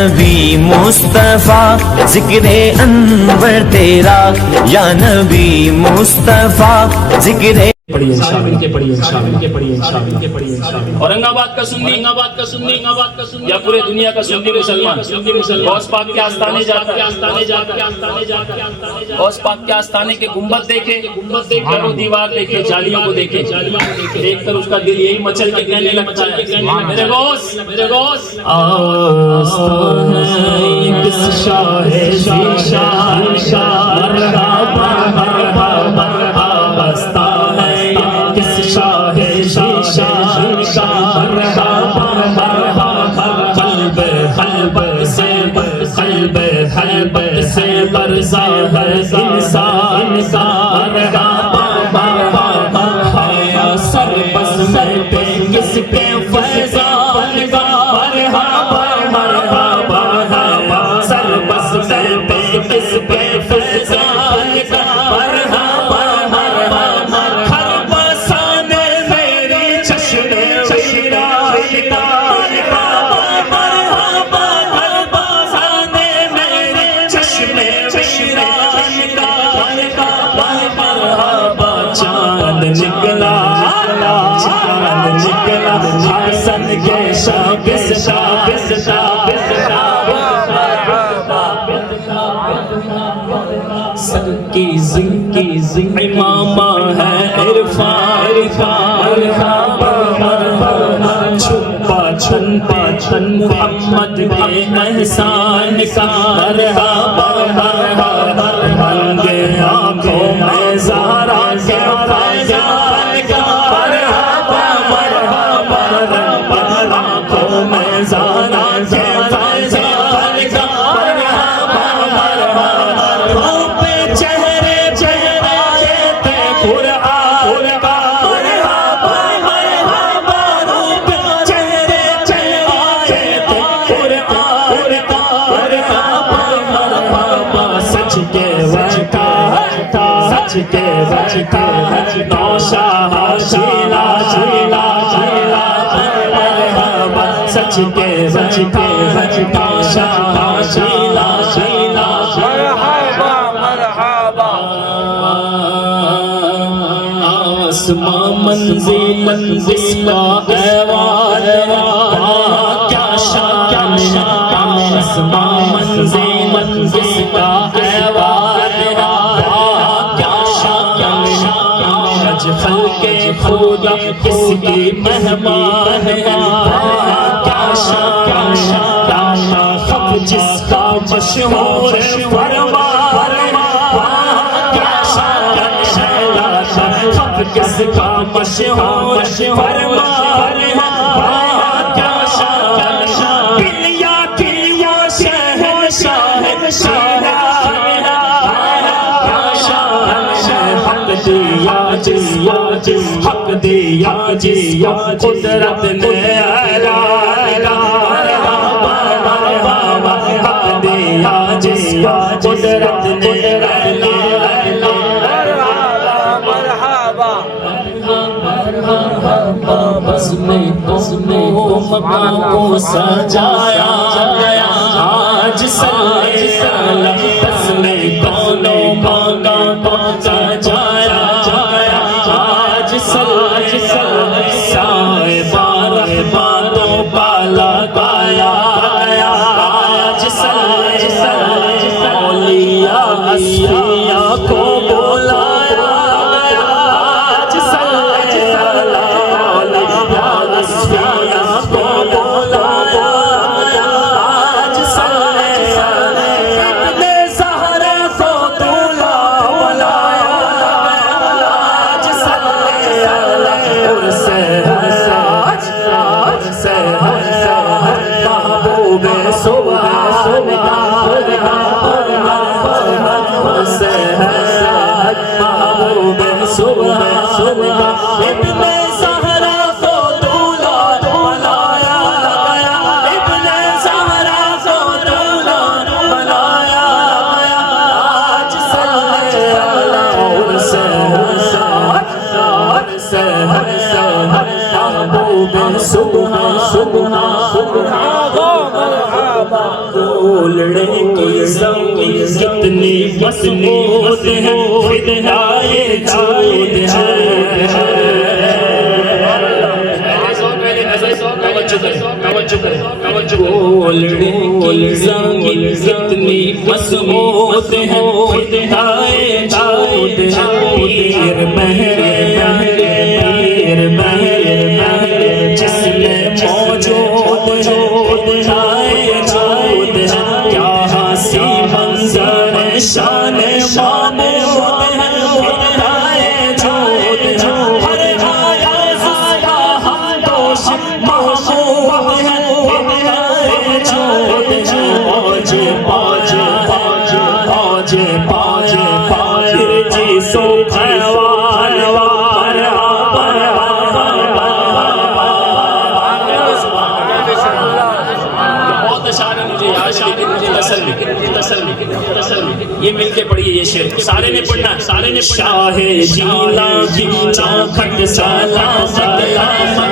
نبی مصطفیٰ ذکر انور تیرا، یا نبی مصطفیٰ ذکر پڑھیے انشاءاللہ. اورنگ آباد کا سنی، یا پورے دنیا کا سنی مسلمان غوث پاک کے آستانے جاتا ہے، غوث پاک کے آستانے کے گنبد دیکھے، گھر و دیوار دیکھے، جالیوں کو دیکھے، دیکھ کر اس کا دل یہی مچل کے کہنے لگتا ہے میرے غوث آستانے کس شاہ ذیشان مرحبا مرحبا آستانے کس شاہ ذیشان مرحبا مرحبا قلب حلبت سے برزا ہے انسان کا مرحبا مرحبا آیا سر بس میں پہ کس کے فیضان کا مرحبا مرحبا سر بس میں پہ کس کے فیضان کا مرحبا مرحبا ہر بسانے میری چشم ویران کا مرحبا ہر بسانے میری چشم ویران کا مرحبا چاند نکلا حسن کے سر کی زنگ امامہ ہے عرفان چھپا چھن محمد کے احسان کا مرحبا رنگے آنکھوں میں زہرا کے فیضان کا مرحبا مرحبا آنکھوں میں زہرا کے فیضان کا مرحبا مرحبا روپ چہرے آیت قرآن کا مرحبا مرحبا روپ چہرے آیت قرآن کا مرحبا مرحبا سچ کے نوشاہ شیلا مرحبا سچ کے نوشاہ شیلا آسماں منزل جس کا ایوان کیا شان آسماں منزل جس کا ایوان کیا شان آج خلق خدا کس کی مہمان کیا شان خط جس کا مشہور فرمان کیا شان خط کس کا مشہور فرمان کیا شان دنیا کی وہ شہنشاہ حق دیا قدرت نے حق دیا قدرت نے بس میں مقام کو سجایا آج سالہ بس میں دونوں مانگا سجایا آج سائے باروں بالا گایا آج اولیاء اصفیاء کو بولایا آج اولیاء اصفیاء کو بولایا آج ابن زہرا کو دولا بلایا آج محبوب سبحان محبوب سبحان ابن زہرا کو دولا بلایا ابن زہرا کو دولا بلایا آج محبوب سبحان گولڑے کی زمین کتنی مضبوط ہے فدائے جود گولڑے کی زمین کتنی مضبوط ہے فدائے جود پیر مہر پیر مہر جس میں موجود ہے جود کیا حسی منظر شان معمود ہے جود ہر آیا زیادہ ہم دوش محمود ہے جود پاج پاج پاج پاج پاج پاج جی سو کھوار وار بہت اشارے مجھے یاد ہے لیکن مجھے تسلی یہ مل کے پڑھیے یہ شعر سارے نے پڑھنا سارے نے شاہ جیلا کی چاکھٹ سلامت